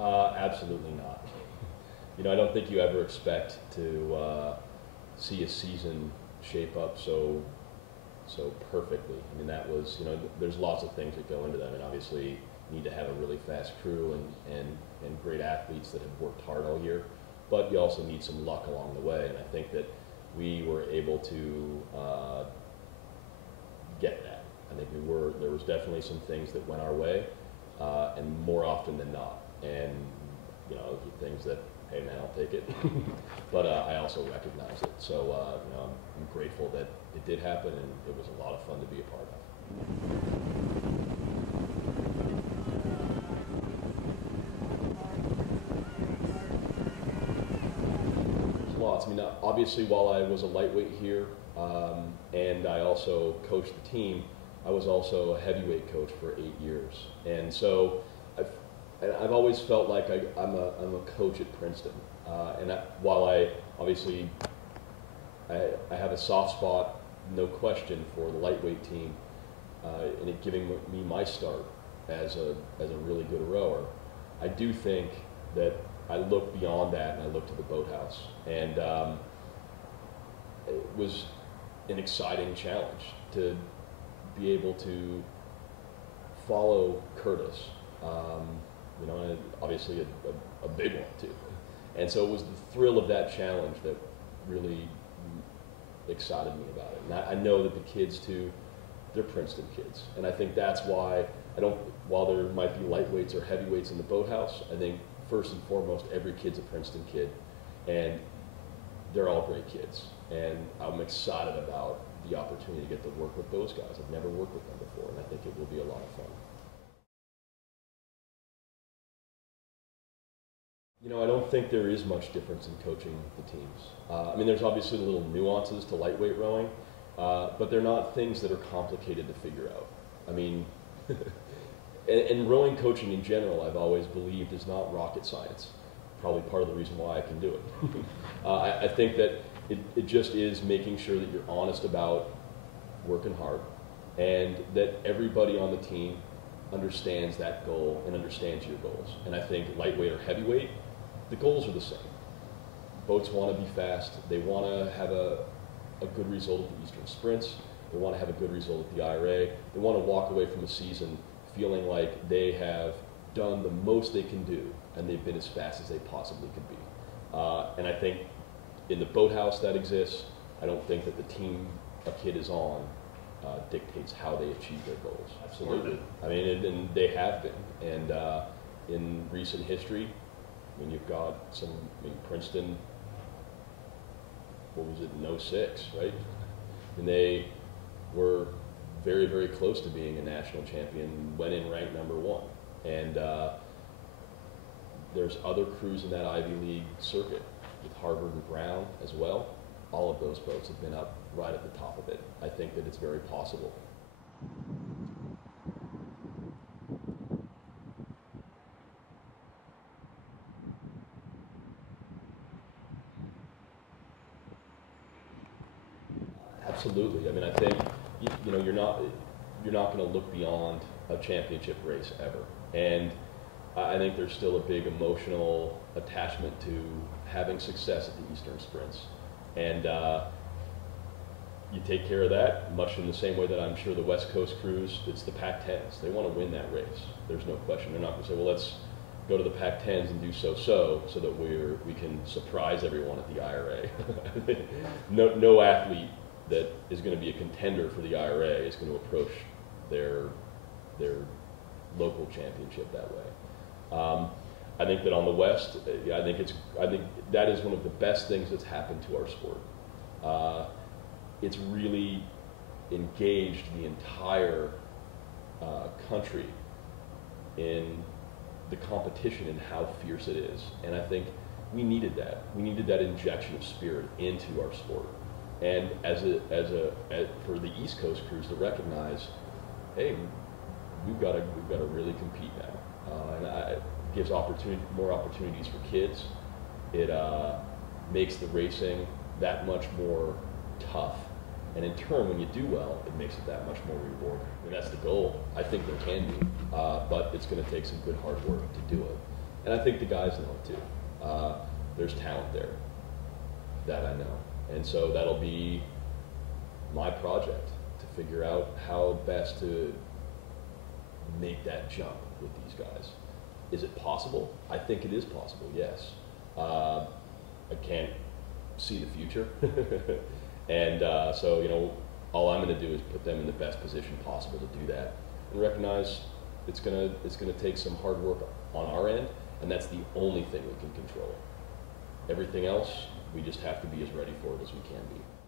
Absolutely not. You know, I don't think you ever expect to see a season shape up so perfectly. I mean, that was, you know, there's lots of things that go into that. I mean, obviously, you need to have a really fast crew and great athletes that have worked hard all year, but you also need some luck along the way. And I think that we were able to get that. I think there was definitely some things that went our way, and more often than not. And, you know, those are things that, hey man, I'll take it. But I also recognize it. So, you know, I'm grateful that it did happen, and it was a lot of fun to be a part of. There's lots. I mean, obviously, while I was a lightweight here, and I also coached the team, I was also a heavyweight coach for 8 years. And so I've always felt like I'm a coach at Princeton. While I obviously I have a soft spot, no question, for the lightweight team, and it giving me my start as a really good rower, I do think that I look beyond that and I look to the boathouse. And it was an exciting challenge to be able to follow Curtis. You know, and obviously a big one too. And so it was the thrill of that challenge that really excited me about it. And I know that the kids too, they're Princeton kids. And I think that's why while there might be lightweights or heavyweights in the boathouse, I think first and foremost, every kid's a Princeton kid. And they're all great kids. And I'm excited about the opportunity to get to work with those guys. I've never worked with them before, and I think it will be a lot of fun. You know, I don't think there is much difference in coaching the teams. I mean, there's obviously little nuances to lightweight rowing, but they're not things that are complicated to figure out. I mean, and rowing coaching in general, I've always believed, is not rocket science. Probably part of the reason why I can do it. I think that it just is making sure that you're honest about working hard, and that everybody on the team understands that goal and understands your goals. And I think lightweight or heavyweight, the goals are the same. Boats want to be fast. They want to have a good result at the Eastern Sprints. They want to have a good result at the IRA. They want to walk away from the season feeling like they have done the most they can do, and they've been as fast as they possibly could be. And I think in the boathouse that exists. I don't think that the team a kid is on dictates how they achieve their goals. Absolutely. I mean, and they have been. And in recent history, I mean, you've got Princeton, what was it, in '06, right? And they were very, very close to being a national champion, went in ranked #1. And there's other crews in that Ivy League circuit, with Harvard and Brown as well. All of those boats have been up right at the top of it. I think that it's very possible. Absolutely. I mean, I think you know you're not going to look beyond a championship race ever, and I think there's still a big emotional attachment to having success at the Eastern Sprints, and you take care of that much in the same way that I'm sure the West Coast crews, it's the Pac-10s. They want to win that race. There's no question. They're not going to say, well, let's go to the Pac-10s and do so that we can surprise everyone at the IRA. No athlete that is going to be a contender for the IRA is going to approach their local championship that way. I think that on the West, I think that is one of the best things that's happened to our sport. It's really engaged the entire country in the competition and how fierce it is. And I think we needed that. We needed that injection of spirit into our sport. And for the East Coast crews to recognize, hey, we've got to really compete now. It gives more opportunities for kids. It makes the racing that much more tough. And in turn, when you do well, it makes it that much more rewarding. I mean, that's the goal. I think there can be, but it's going to take some good hard work to do it. And I think the guys know it too. There's talent there that I know. And so that'll be my project to figure out how best to make that jump with these guys. Is it possible? I think it is possible, yes. I can't see the future. And so, you know, all I'm going to do is put them in the best position possible to do that, and recognize it's gonna take some hard work on our end, and that's the only thing we can control. Everything else, we just have to be as ready for it as we can be.